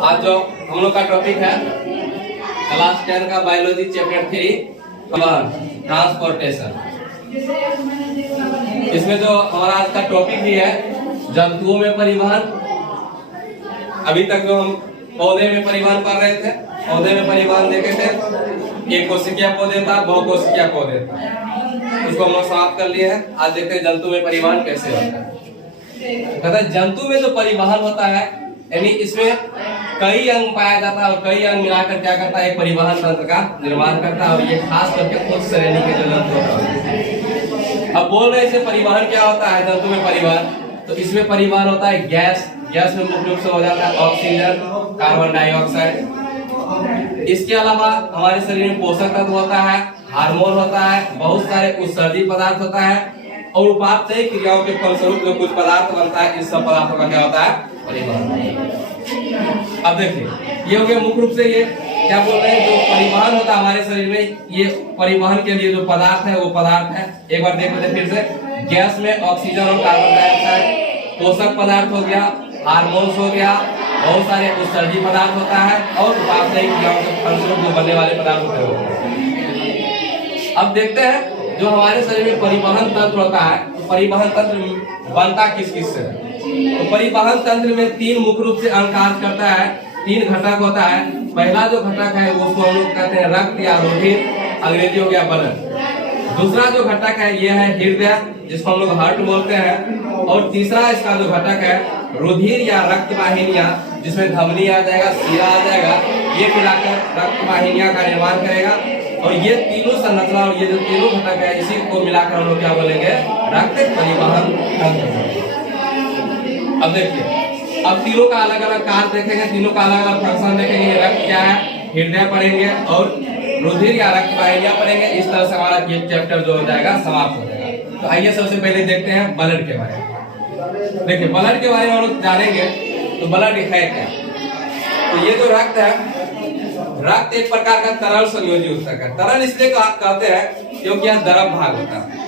आज जो हम लोग का टॉपिक है क्लास 10 का बायोलॉजी चैप्टर 3 ट्रांसपोर्टेशन। इसमें जो हमारा आज का टॉपिक भी है जंतुओं में परिवहन। अभी तक जो हम पौधे में परिवहन कर रहे थे, पौधे में परिवहन देखे थे, एक कोशिकीय पौधे था, बहुकोशिकीय पौधे था, उसको हम लोग समाप्त कर लिए हैं। आज देखते हैं जंतु में परिवहन कैसे होता है। कहता है जंतु में जो परिवहन होता है यानी इसमें कई अंग पाया जाता है और कई अंग मिलाकर क्या करता है, एक परिवहन तंत्र का निर्माण करता है और ये खास करके उच्च श्रेणी के जो जंतु होता है। अब बोल रहे हैं परिवहन क्या होता है जंतु में परिवहन, तो इसमें परिवहन होता है गैस में मुख्य रूप से हो जाता है ऑक्सीजन, कार्बन डाइऑक्साइड। इसके अलावा हमारे शरीर में पोषक तत्व होता है, हार्मोन होता है, बहुत सारे उत्सर्जी पदार्थ होता है और उपापचयी क्रियाओं के फलस्वरूप जो कुछ पदार्थ बनता है, इस सब पदार्थों का क्या होता है, परिवहन। अब देखिए ये हो गया मुख्य रूप से ये क्या बोल रहे हैं, जो परिवहन होता है हमारे शरीर में, ये परिवहन के लिए जो पदार्थ है वो पदार्थ है। एक बार देख लेते फिर से, गैस में ऑक्सीजन और कार्बन डाइऑक्साइड, पोषक पदार्थ हो गया, हार्मोन्स हो गया, बहुत सारे उत्सर्जी पदार्थ होता है और उपापचयी क्रियाओं के फलस्वरूप जो बनने वाले पदार्थ होते हैं। अब देखते हैं जो हमारे शरीर में परिवहन तंत्र होता है, तो परिवहन तंत्र बनता किस किस से है। तो परिवहन तंत्र में तीन मुख्य रूप से अंग कार्य करता है, तीन घटक होता है। पहला जो घटक है उसको हम लोग कहते हैं रक्त या रुधिर, अंग्रेजी हो गया ब्लड। दूसरा जो घटक है ये है हृदय, जिसको हम लोग हार्ट बोलते हैं। और तीसरा इसका जो घटक है रुधिर या रक्त वाहिनियां, जिसमें धमनी आ जाएगा, शिरा आ जाएगा, ये मिलाकर रक्त वाहिनियां का निर्माण करेगा। और ये तीनों संरचना और ये जो तीनों घटक है इसी को मिलाकर हम लोग क्या बोलेंगे, रक्त परिवहन तंत्र। अब देखिए अब तीनों का अलग अलग कार्य देखेंगे, तीनों का अलग अलग फंक्शन देखेंगे। रक्त क्या है, हृदय पढ़ेंगे और रुधिर या रक्त वाहिनियां पढ़ेंगे। इस तरह से हमारा ये चैप्टर जो हो जाएगा समाप्त हो जाएगा। तो आइए सबसे पहले देखते हैं ब्लड के बारे में। देखिए ब्लड के बारे में हम लोग जानेंगे तो ब्लड है क्या। तो ये जो रक्त है, रक्त एक प्रकार का तरल संयोजी ऊतक है। तरल इसलिए कहते हैं क्योंकि यह द्रव भाग होता है।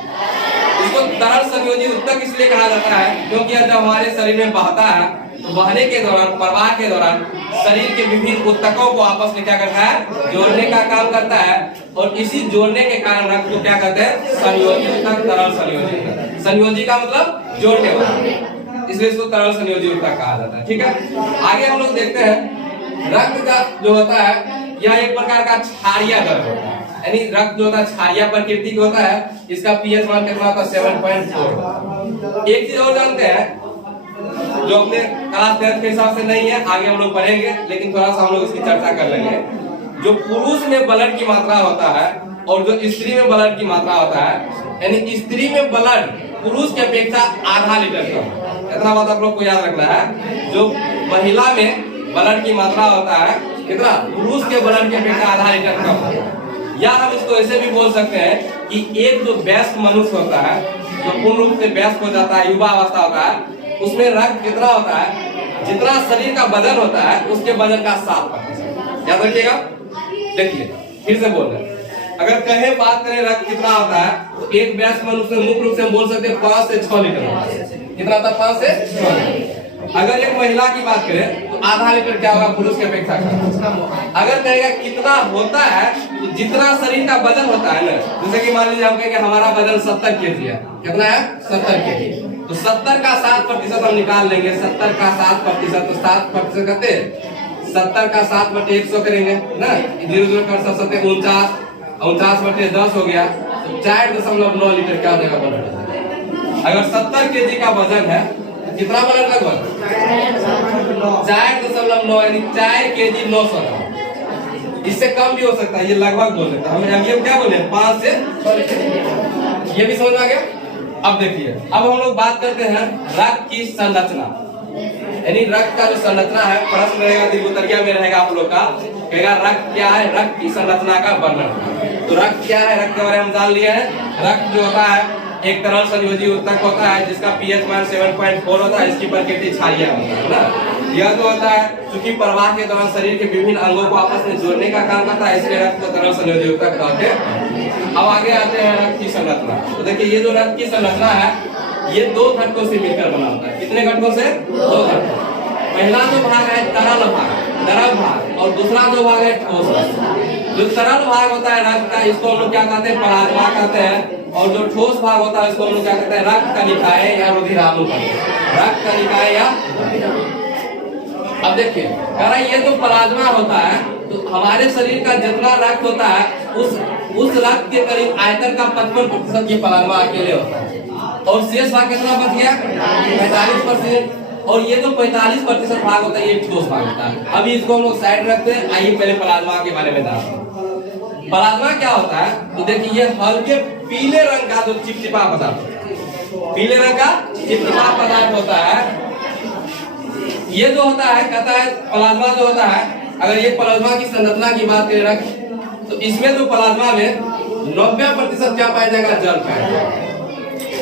इसको तरल संयोजी ऊतक इसलिए कहा जाता है क्योंकि जब हमारे शरीर में बहता है तो बहने के दौरान, प्रवाह के दौरान शरीर के विभिन्न ऊतकों को आपस में क्या करता है, जोड़ने का काम करता है। और इसी जोड़ने के कारण रक्त को क्या कहते हैं, संयोजी ऊतक, तरल संयोजी ऊतक। संयोजी का मतलब जोड़ने वाला, इसलिए इसको तरल संयोजी ऊतक कहा जाता है। ठीक है, आगे हम लोग देखते हैं रक्त का जो होता है यह एक प्रकार का क्षारीय द्रव होता है। यानी रक्त जो होता है क्षारीय प्रकृति का होता है। इसका पीएच मान कितना होता है, 7.4। एक चीज और जानते हैं जो अपने क्लास 10 के हिसाब से नहीं है, आगे हम लोग पढ़ेंगे, लेकिन थोड़ा सा हम लोग इसकी चर्चा कर लेंगे। जो पुरुष में ब्लड की मात्रा होता है और जो स्त्री में ब्लड की मात्रा होता है, यानी स्त्री में ब्लड पुरुष की अपेक्षा आधा लीटर कम। इतना बात आप लोग को याद रखना है। जो महिला में ब्लड की मात्रा होता है कितना, पुरुष के ब्लड की अपेक्षा आधा लीटर कम। या हम इसको ऐसे भी बोल सकते हैं कि एक जो वयस्क मनुष्य होता है, जो पूर्ण रूप से वयस्क हो जाता है, युवा अवस्था होता है, उसमें रक्त कितना होता है, जितना शरीर का वजन होता है उसके वजन का 7%। याद रखिएगा। देखिए फिर से बोल रहे हैं, अगर कहे बात करें रक्त कितना होता है तो एक वयस्क मनुष्य में मुख्य रूप से हम बोल सकते हैं 5 से 6 लीटर होता है। कितना होता है, 5 से 6 लीटर। अगर एक महिला की बात करें तो आधा लीटर क्या होगा, पुरुष की अपेक्षा कम। अगर कहेगा कितना होता है तो जितना शरीर का वजन होता है ना, जैसे कि मान लीजिए हम कहेंगे हमारा वजन 70 केजी है। कितना है, 70 केजी। तो 70 का 7% हम निकाल लेंगे। 70 का 7%, तो 7% करते 70 का 7/100 करेंगे ना, 0 कर सकते 49, 49/10 हो गया, तो 4.9 लीटर क्या हो जाएगा ब्लड। अगर 70 केजी का वजन है कितना ब्लड, लगभग 4.9 यानी 4 केजी 900 ग्राम। इससे कम भी हो सकता है, ये लगभग बोल सकता है। हम ये क्या बोले, 5 से 6 लीटर। ये भी समझ में आ गया। अब देखिए अब हम लोग बात करते हैं रक्त की संरचना, यानी रक्त का जो संरचना है। प्रश्न रहेगा दीर्घोत्तरीय में रहेगा आप लोग का, कहेगा रक्त क्या है, रक्त की संरचना का वर्णन। तो रक्त क्या है, रक्त के बारे में हम जान लिए हैं। रक्त जो होता है एक तरल संयोजी ऊतक होता है जिसका पीएच मान 7.4 होता है। इसकी प्रकृति क्षारीय होता है ना। यह जो होता है चूंकि प्रवाह के दौरान शरीर के विभिन्न अंगों को आपस में जोड़ने का काम करता है, इसलिए रक्त को तरल संयोजी ऊतक कहते हैं। अब आगे आते हैं रक्त की संरचना। तो देखिए ये जो रक्त की संरचना है ये 2 घटकों से मिलकर बना होता है। कितने घटकों से, 2 घटकों। पहला जो भाग है तरल भाग, तरल भाग और दूसरा जो भाग है ठोस भाग। जो तरल भाग होता है रक्त का, इसको हम लोग क्या कहते हैं, प्लाज्मा कहते हैं। और जो ठोस भाग होता है इसको हम लोग क्या कहते हैं, रक्त कणिकाएं या रुधिराणु कहते हैं। रक्त कणिकाएं या अब देखिए कह रहा है ये जो प्लाज्मा होता है तो हमारे शरीर का जितना रक्त होता है उस रक्त के करीब आयतन का 55% ये प्लाज्मा अकेले होता है। और शेष भाग कितना बच गया, 45%। और ये जो 45% भाग होता है ये ठोस भाग होता है। अभी इसको हम लोग साइड रखते हैं। आइए पहले प्लाज्मा के बारे में जानते हैं। प्लाज्मा क्या होता है तो देखिए ये हल्के पीले रंग का जो चिपचिपा पदार्थ, पीले रंग का चिपचिपा पदार्थ होता है। ये जो होता है कहता है प्लाज्मा जो होता है, अगर ये प्लाज्मा की संरचना की बात करें तो इसमें जो प्लाज्मा में 90% क्या पाया जाएगा, जल पाया जाएगा।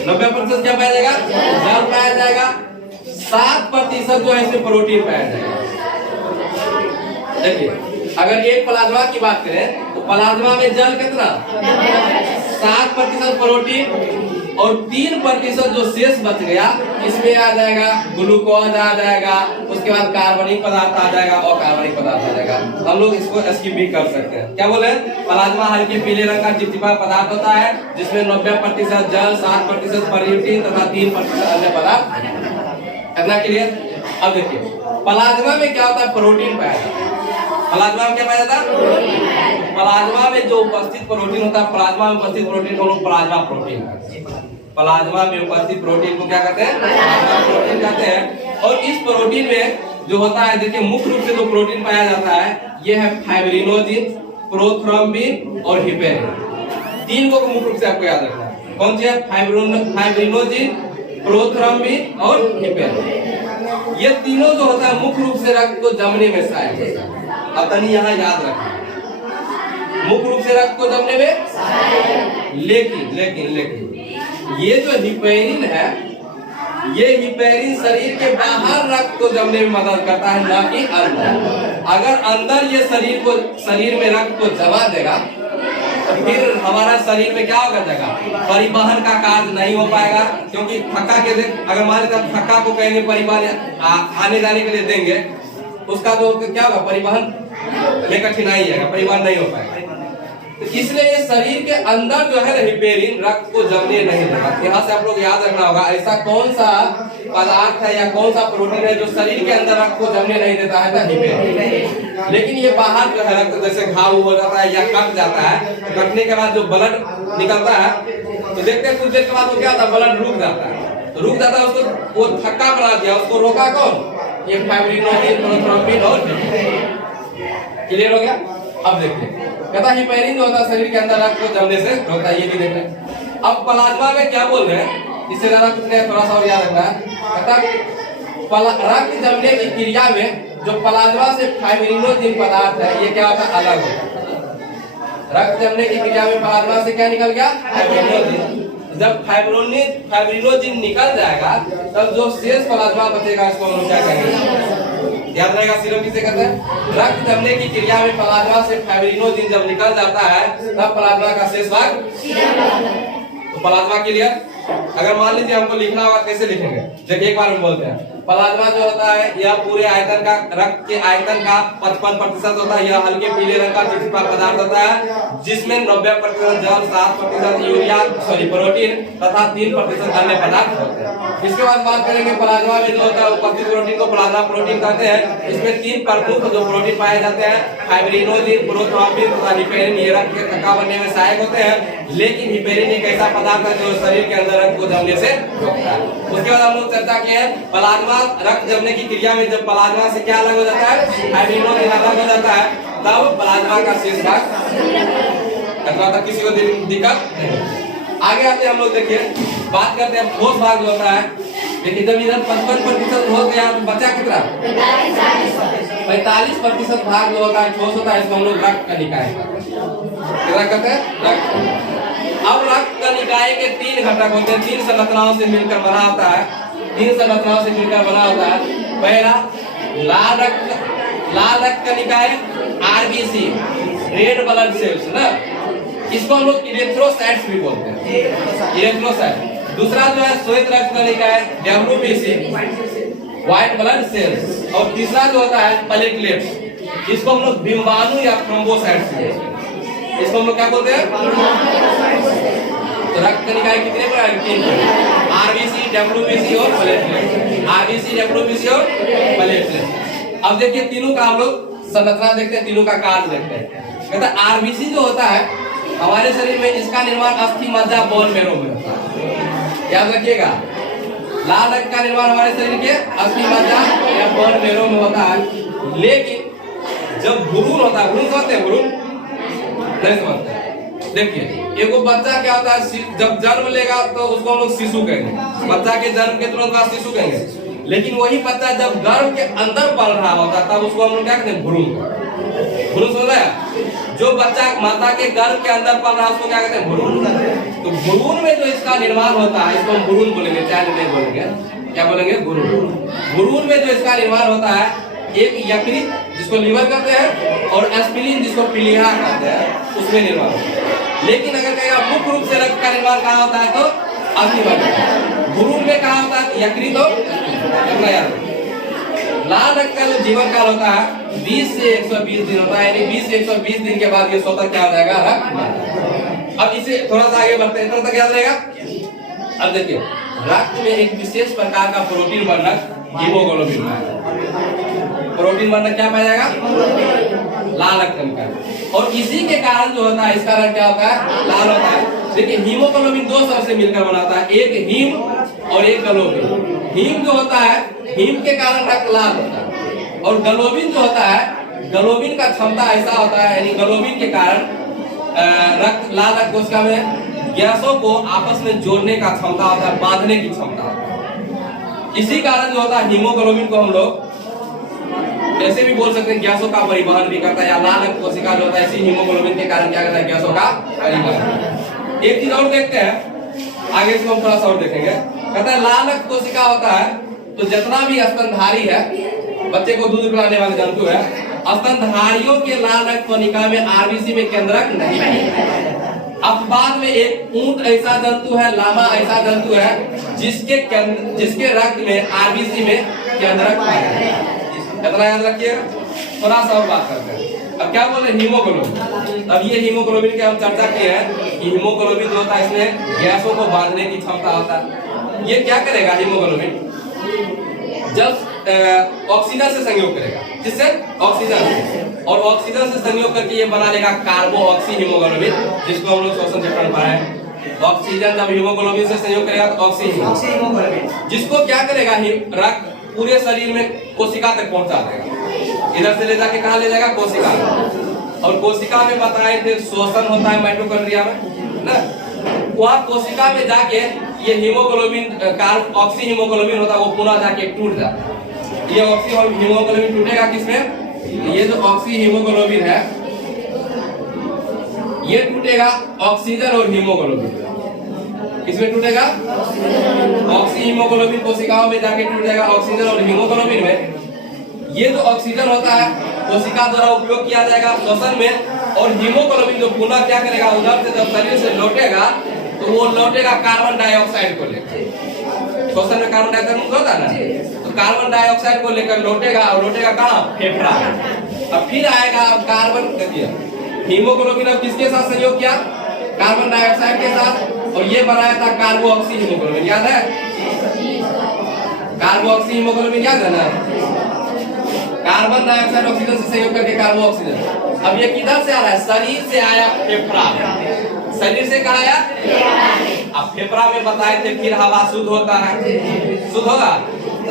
90% क्या पाया जाएगा, जल पाया जाएगा। 7% जो है इसमें प्रोटीन पाया जाएगा। देखिए अगर एक प्लाज्मा की बात करें तो प्लाज्मा में जल कितना, 7% प्रोटीन और 3% जो शेष बच गया इसमें आ जाएगा ग्लूकोज आ जाएगा, उसके बाद कार्बनिक पदार्थ आ जाएगा और कार्बनिक पदार्थ आ जाएगा। हम लोग इसको स्किप भी कर सकते हैं। क्या बोले, प्लाज्मा हल्के पीले रंग का चिपचिपा पदार्थ होता है जिसमें 90% जल, 7% प्रोटीन तथा 3% अन्य पदार्थ। इतना क्लियर। अब देखिए प्लाज्मा में क्या होता है, प्रोटीन पाया जाता है। प्लाज्मा में क्या पाया जाता है, प्लाज्मा में जो उपस्थित प्रोटीन होता है, प्लाज्मा में उपस्थित प्रोटीन को लोग प्लाज्मा प्रोटीन कहते हैं। प्लाज्मा में उपस्थित प्रोटीन को क्या कहते हैं, प्लाज्मा प्रोटीन कहते हैं। और इस प्रोटीन में जो होता है देखिए मुख्य रूप से जो प्रोटीन पाया जाता है ये है फाइब्रिनोजिन, प्रोथ्रोम्बिन और हिपेरिन। तीन को मुख्य रूप से आपको याद रखना है। कौन सी है, फाइब्रिनोजिन, प्रोथ्रोम्बिन और हिपेरिन। ये तीनों जो होता है मुख्य रूप से रक्त को जमने में सहायक होता है। अब तनी यहाँ याद रखना, मुख्य रूप से रक्त को जमने में। लेकिन ये जो हिपेरिन है, ये हिपेरिन शरीर के बाहर रक्त को जमने में मदद करता है, ना कि अंदर। अगर अंदर ये शरीर में रक्त को जमा देगा तो फिर हमारा शरीर में क्या होगा, जाएगा परिवहन का कार्य नहीं हो पाएगा। क्योंकि थक्का के अगर मान लीजिए थक्का को कहेंगे परिवहन आने जाने के लिए देंगे, उसका जो क्या होगा, परिवहन में कठिनाई आएगा, परिवहन नहीं हो पाएगा। तो इसलिए ये शरीर के अंदर जो है हिपेरिन रक्त को जमने नहीं देगा। यहाँ से आप लोग याद रखना होगा ऐसा कौन सा पदार्थ है या कौन सा प्रोटीन है जो शरीर के अंदर रक्त को जमने नहीं देता है, हिपेरिन। लेकिन ये बाहर जो है रक्त जैसे घाव हो जाता है या कट जाता है, तो कटने के बाद जो ब्लड निकलता है तो देखते हैं कुछ देर के बाद वो क्या होता है, ब्लड रुक जाता है। तो रुक जाता है, उसको वो थक्का बना दिया, उसको रोका कौन, ये फाइब्रिनोजिन, प्रोथ्रोम्बिन और क्लियर हो गया। अब देखिए कहता हिपेरिन जो होता है शरीर के अंदर रक्त को जमने से रोकता है, ये भी देख रहे हैं। अब प्लाज्मा में क्या बोल रहे हैं, इससे ज्यादा कुछ नहीं, थोड़ा सा और याद रखना है। कहता रक्त जमने की क्रिया में जो प्लाज्मा से फाइब्रिनोजिन पदार्थ है ये क्या होता है, अलग होता है। रक्त जमने की क्रिया में प्लाज्मा से क्या निकल गया, फाइब्रिनोजिन। जब फाइब्रिनोजिन निकल जाएगा तब जो शेष प्लाज्मा बचेगा इसको हम क्या कहेंगे, याद रहेगा। सिर्फ किसे कहते हैं, रक्त जमने की क्रिया में प्लाज्मा से फाइब्रिनोजिन जब निकल जाता है तब प्लाज्मा का शेष भाग। तो प्लाज्मा के लिए अगर मान लीजिए हमको लिखना होगा, कैसे लिखेंगे, देखिए एक बार हम बोलते हैं। प्लाज्मा जो होता है यह पूरे आयतन का, रक्त के आयतन का 55% होता है। यह हल्के पीले रंग का चिपचिपा पदार्थ होता है जिसमें 90% जल, 7% यूरिया प्रोटीन तथा 3% अन्य पदार्थ होते हैं। इसके बाद बात करेंगे प्लाज्मा में जो होता है उपस्थित प्रोटीन को प्लाज्मा प्रोटीन कहते हैं। इसमें 3 प्रमुख जो प्रोटीन पाए जाते हैं, फाइब्रिनोजिन, प्रोथ्रोम्बिन तथा हिपेरिन। ये रक्त के थक्का बनने में सहायक होते हैं। लेकिन हिपेरिन एक ऐसा पदार्थ है जो शरीर के अंदर रक्त को जमने से रोकता है। उसके बाद हम लोग चर्चा किए हैं प्लाज्मा रक्त जमने की क्रिया में जब प्लाज्मा से क्या अलग हो जाता है, फाइब्रिनोजिन अलग हो जाता है, तब प्लाज्मा का शेष भाग अथवा तक किसी को दिक्कत नहीं। आगे आते हैं हम लोग, देखिए बात करते हैं ठोस भाग जो होता है। देखिए जब इधर 55% हो गया तो बचा कितना, 45% भाग जो होता है ठोस होता है, इसको हम लोग रक्त कणिकाएं कहते हैं। अब रक्त कणिकाएं के 3 घटक होते हैं, 3 संरचनाओं से मिलकर बना होता है। 3 संरचनाओं से मिलकर बना होता है। पहला लाल रक्त कणिकाएं, आरबीसी, रेड ब्लड सेल्स ना, इसको हम लोग इरेथ्रोसाइट्स भी बोलते हैं, इरेथ्रोसाइट। दूसरा जो है श्वेत रक्त कणिकाएं, डब्ल्यूबीसी, व्हाइट ब्लड सेल्स। और तीसरा जो होता है प्लेटलेट्स, इसको हम लोग बिंबाणु या थ्रोम्बोसाइट्स बोलते हैं। इसको हम लोग क्या बोलते हैं? तो रक्त कणिकाएं कितने प्रकार की? 3 आरबीसी, डब्ल्यूबीसी और प्लेटलेट। आरबीसी, डब्ल्यूबीसी और प्लेटलेट। अब देखिए तीनों का हम लोग संरचना देखते हैं, तीनों का कार्य देखते हैं। कहता है आरबीसी जो होता है हमारे शरीर में, इसका निर्माण अस्थि मज्जा बोन मैरो में होता है। याद रखिएगा, लाल रक्त का निर्माण हमारे शरीर के अस्थि मज्जा या बोन मैरो में होता है। लेकिन जब भ्रूण होता है, भ्रूण समझते हैं? भ्रूण नहीं समझते? देखिए एगो बच्चा क्या होता है, जब जन्म लेगा तो उसको हम लोग शिशु कहेंगे। बच्चा के जन्म के तुरंत बाद शिशु कहेंगे। लेकिन वही बच्चा जब गर्भ के अंदर पल रहा होता तब उसको हम लोग क्या कहते हैं? भ्रूण। भ्रूण समझ रहा है? जो बच्चा माता के गर्भ के अंदर पल रहा है उसको क्या कहते हैं? भ्रूण। तो भ्रूण में जो इसका निर्माण होता है इसको हम भ्रूण बोलेंगे, चाहे नहीं बोलेंगे। क्या बोलेंगे? भ्रूण। भ्रूण में जो इसका निर्माण होता है, एक यकृत जिसको लीवर कहते हैं और एस्पिलिन जिसको प्लीहा कहते हैं, उसमें निर्माण होता है। लेकिन अगर कहेगा मुख्य रूप से रक्त का निर्माण कहाँ होता है तो अस्थि मज्जा। भ्रूण में कहाँ होता है? यकृत और याद। लाल रक्त का जो जीवन काल होता है 20 से 120 दिन होता है, यानी 20 से 120 दिन के बाद ये स्वतः क्या हो जाएगा? रक्त। अब इसे थोड़ा सा आगे बढ़ते हैं, इतना तक याद रहेगा। अब देखिए रक्त में एक विशेष प्रकार का प्रोटीन बनक हीमोग्लोबिन है। प्रोटीन बनना क्या पाया जाएगा? लाल रक्त का। और इसी के कारण जो होता है इसका रंग क्या होता है? लाल होता है। देखिए हीमोग्लोबिन 2 शब्द से मिलकर बनाता है, एक हीम और एक ग्लोबिन। हीम जो होता है, हीम के कारण रक्त लाल होता है। और ग्लोबिन जो होता है, ग्लोबिन का क्षमता ऐसा होता है, यानी ग्लोबिन के कारण रक्त लाल रक्त कोशिका में गैसों को आपस में जोड़ने का क्षमता होता है, बांधने की क्षमता होता है। इसी कारण जो होता है हीमोग्लोबिन को हम लोग ऐसे भी बोल सकते हैं गैसों का परिवहन भी करता है, या लाल रक्त कोशिका जो होता है इसी हीमोग्लोबिन के कारण क्या करता है? गैसों का परिवहन। एक चीज और देखते हैं, आगे इसको हम थोड़ा सा और देखेंगे। कहता है लाल रक्त कोशिका होता है तो जितना भी स्तनधारी है, बच्चे को दूध पिलाने वाले जंतु है, स्तनधारियों के लाल रक्त कणिका में आरबीसी में केंद्रक नहीं है। अब बाद में एक ऊंट ऐसा जंतु है, लामा ऐसा जंतु है जिसके रक्त में आरबीसी में केंद्रक पाया है। कितना याद रखिएगा। थोड़ा सा और बात करते हैं। अब क्या बोल रहे हैं? हीमोग्लोबिन। अब ये हीमोग्लोबिन की हम चर्चा किए हैं कि हीमोग्लोबिन जो होता है इसमें गैसों को बांधने की क्षमता होता है। ये क्या करेगा हीमोग्लोबिन? जब ऑक्सीजन से संयोग करेगा, किससे? ऑक्सीजन से। और ऑक्सीजन से संयोग करके ये बना लेगा कार्बोऑक्सी हीमोग्लोबिन, जिसको हम लोग श्वसन चक्र में पढ़ा है। ऑक्सीजन जब हीमोग्लोबिन से संयोग करेगा तो ऑक्सी हीमोग्लोबिन, जिसको क्या करेगा? रक्त पूरे शरीर में कोशिका तक पहुंचा देगा। इधर से ले जाके कहाँ ले जाएगा? कोशिका। और कोशिका में बताए थे श्वसन होता है माइटोकॉन्ड्रिया में ना, वहाँ कोशिका में जाके ये हीमोग्लोबिन ऑक्सी हीमोग्लोबिन होता है, वो पुनः जाके टूट जाता है। ये ऑक्सी हीमोग्लोबिन टूटेगा किसमें? ये जो ऑक्सी हीमोग्लोबिन है ये टूटेगा ऑक्सीजन और हीमोग्लोबिन। किसमें टूटेगा? ऑक्सी हीमोग्लोबिन कोशिकाओं में जाके टूट जाएगा, ऑक्सीजन और हीमोग्लोबिन में। ये जो ऑक्सीजन होता है कोशिका द्वारा उपयोग किया जाएगा श्वसन में, और हीमोग्लोबिन जो पुनः क्या करेगा? उधर से जब शरीर से लौटेगा तो वो लौटेगा कार्बन डाइऑक्साइड को लेकर। श्वसन में कार्बन डाइऑक्साइड मुक्त होता है ना, तो कार्बन डाइऑक्साइड को लेकर लौटेगा, और लौटेगा कहाँ? फेफड़ा। अब फिर आएगा अब कार्बन, देखिए हीमोग्लोबिन अब किसके साथ सहयोग किया? कार्बन डाइऑक्साइड के साथ, और ये बनाया था कार्बोऑक्सी हीमोग्लोबिन। याद है? कार्बोऑक्सी हीमोग्लोबिन याद है ना? कार्बन डाइऑक्साइड ऑक्सीजन से सहयोग करके कार्बोऑक्सीजन। अब ये किधर से आ रहा है? शरीर से आया फेफड़ा में। शरीर से कहाँ आया? अब फेफड़ा में बताए थे फिर हवा शुद्ध होता है, शुद्ध होगा।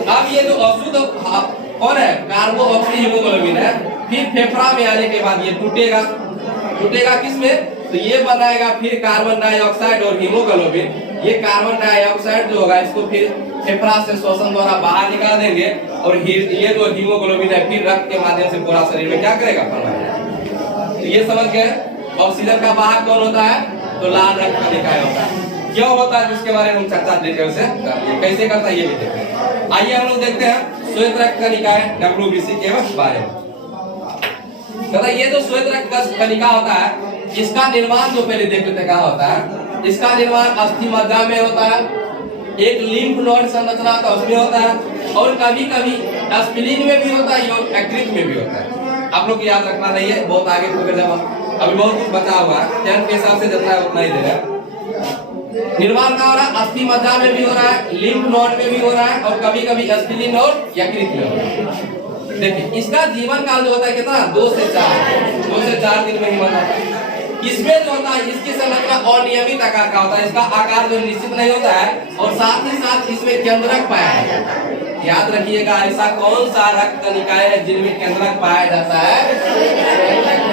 अब ये जो अशुद्ध कौन है? कार्बोऑक्सी हीमोग्लोबिन है। फिर फेफड़ा में आने के बाद ये टूटेगा। टूटेगा किसमें? तो ये बनाएगा फिर कार्बन डाइऑक्साइड और हीमोग्लोबिन। ये कार्बन डाइऑक्साइड जो होगा इसको फिर फेफड़ा से श्वसन द्वारा बाहर निकाल देंगे, और ये जो हीमोग्लोबिन है फिर रक्त के माध्यम से पूरा शरीर में क्या करेगा? फैलाएगा। तो ये समझ गए ऑक्सीजन का वाहक कौन होता है? तो लाल रक्त कणिकाएं होता है। क्यों होता है जिसके बारे में हम चर्चा डिटेल से करेंगे, कैसे करता है ये भी देखते हैं। आइए हम लोग देखते हैं श्वेत रक्त कणिकाएं डब्ल्यूबीसी के बारे में। ये जो श्वेत रक्त कणिका होता है इसका निर्माण जो पहले देख लेते कहाँ होता है? इसका निर्माण अस्थि मज्जा में होता है, एक लिम्फ नोड संरचना होता है उसमें होता है, और कभी कभी स्प्लीन में भी होता है और यकृत में भी होता है। अब आप लोग को याद रखना नहीं है, बहुत आगे को जब अभी बहुत कुछ बचा हुआ है, 10th के हिसाब से जितना है उतना ही देना है। निर्माण कहाँ हो रहा है? अस्थि मज्जा में भी हो रहा है, लिम्फ नोड में भी हो रहा है, और कभी कभी स्प्लीन और यकृत में हो रहा है। देखिए इसका जीवन काल जो होता है कितना? 2 से 4 दिन में ही होता है। इसमें जो होता है इसकी संरचना अनियमित आकार का होता है, इसका आकार जो निश्चित नहीं होता है, और साथ ही साथ इसमें केंद्रक पाया जाता है। याद रखिएगा, ऐसा कौन सा रक्त कनिकाएं है जिनमें केंद्रक पाया जाता है?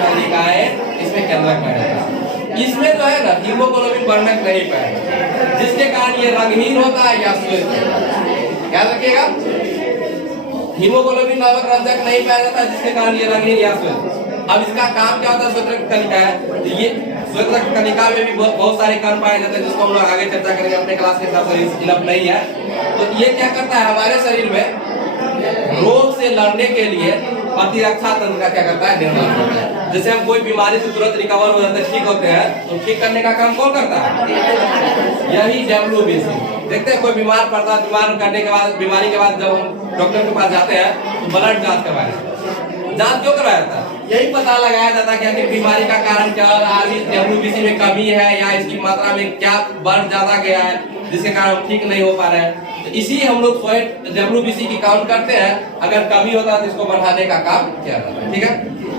कनिकाएं इसमें केंद्रक पाया जाता है। इसमें जो है ना हीमोग्लोबिन वर्णक नहीं पाया जाता, जिसके कारण ये रंगहीन होता है या श्वेत होता है। याद रखिएगा, हीमोग्लोबिन नामक रंजक नहीं पाया जाता, जिसके कारण ये रंगहीन या श्वेत। अब इसका काम क्या होता है? श्वेत रक्त कनिका है, तो ये श्वेत रक्त कनिका में भी बहुत सारे कण पाए जाते हैं, जिसको हम लोग आगे चर्चा करेंगे अपने क्लास के हिसाब से, इनफ नहीं है। तो ये क्या करता है? हमारे शरीर में रोग से लड़ने के लिए प्रतिरक्षा तंत्र का क्या करता है? निर्माण करता है। जैसे हम कोई बीमारी से तुरंत रिकवर हो जाते हैं, ठीक होते हैं, तो ठीक करने का काम कौन करता है? यही WBC। देखते हैं कोई बीमार पड़ता है, बीमार करने के बाद, बीमारी के बाद जब हम डॉक्टर के पास जाते हैं तो ब्लड जांच करवाया जाता है। जांच क्यों करवाया जाता है? यही पता लगाया जाता है कि आखिर बीमारी का कारण क्या है, WBC में कमी है या इसकी मात्रा में क्या बढ़ ज्यादा गया है, जिसके कारण हम ठीक नहीं हो पा रहे हैं। तो इसी हम लोग WBC की काउंट करते हैं, अगर कमी होता है तो इसको बढ़ाने का काम किया जाता है। ठीक है,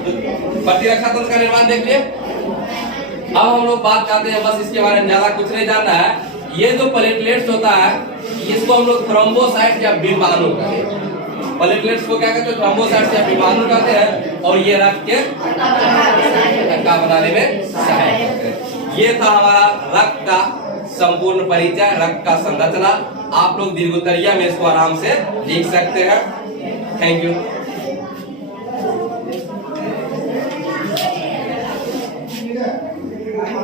तो प्रतिरक्षा तंत्र का निर्माण देख लिए। अब हम लोग बात करते हैं, बस इसके बारे में ज्यादा कुछ नहीं जानना है। ये जो प्लेटलेट्स होता है, इसको हम लोग थ्रोम्बोसाइट या विमाणु कहते हैं। प्लेटलेट्स को क्या कहते हैं? थ्रोम्बोसाइट्स या विमाणु कहते हैं, और ये रक्त के कणिका बनाने में सहायक करते हैं। ये था हमारा रक्त का संपूर्ण परिचय, रक्त का संरचना। आप लोग दीर्घोत्तरीय में इसको आराम से लिख सकते हैं। Thank you.